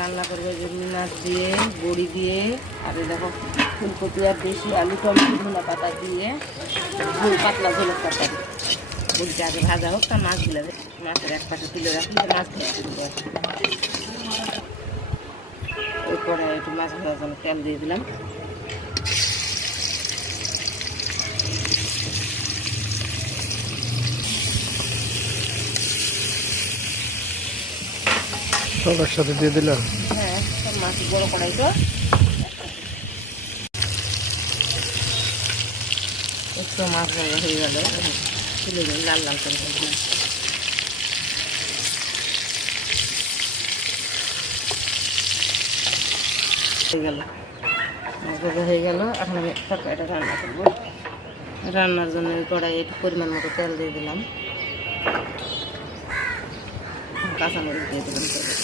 রান্না করবে যে মাছ দিয়ে, বড়ি দিয়ে, আর দেখো ফুলকপি আর বেশি আলু টমেটো ধনা পাতা দিয়ে ঝোল পাতলা ঝোলের তরকারি বড়িটা আগে ভাজা হোক তার মাছগুলো মাছের এক পাশে তুলে রাখলে মাছ দিতে এরপরে একটু মাছ ভাজার জন্য তেল দিয়ে দিলাম। সব একসাথে দিয়ে দিলাম। হ্যাঁ মাছ বড় কড়াই তো। একটু মাছ হয়ে লাল। হয়ে মাছ হয়ে গেল। এখন আমি তরকারিটা রান্না করব। রান্নার জন্য কড়াই একটু পরিমাণ মতো তেল দিয়ে দিলাম। কাঁচামরিচ দিয়ে উপরে।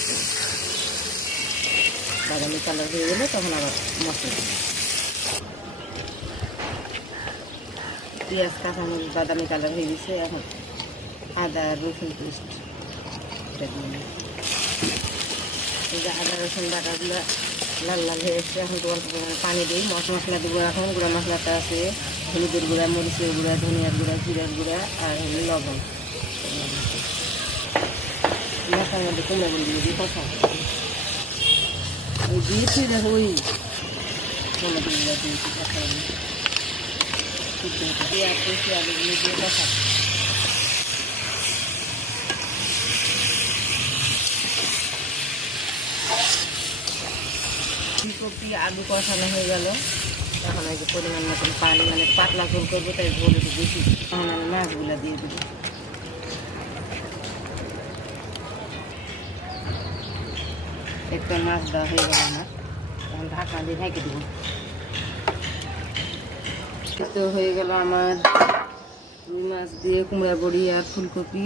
বাদামি কালার হয়ে গেলে তখন আবার মশলা দিলাম। পেঁয়াজ, কাঁচামরিচ, বাদামি কালার হয়ে গেছে, এখন আদা, রসুন পেস্ট এই আদা, রসুন বাটাগুলো লাল লাল হয়ে এসছে এখন তো অল্প পরিমাণে পানি দিই মশলা মশলা দেবো এখন, গুঁড়া মশলাটা আছে, হলুদের গুঁড়া, মরিচের গুঁড়া, ধনিয়ার গুঁড়া, জিরার গুঁড়া আর লবণ মশলার মধ্যে দিয়ে কষা দিয়েছি দেখো ওই দিয়েছি কষা পেঁয়াজ পেঁয়াজ আলুগুলো দিয়ে কষা ফুলকপি আলু কষানো হয়ে গেল তখন ওই যে পরিমাণ মতন পানি মানে পাতলা ঝোল করব তাই ঝোল একটু বেশি তখন আমি মাছগুলো দিয়ে দেবো একটা মাছ দেওয়া হয়ে গেল আমার। তখন ঢাকা দিয়ে ঢেকে দেবো। তো হয়ে গেল আমার রুই মাছ দিয়ে কুমড়া বড়ি আর ফুলকপি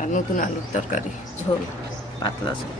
আর নতুন আলুর তরকারি, ঝোল, পাতলা ঝোল।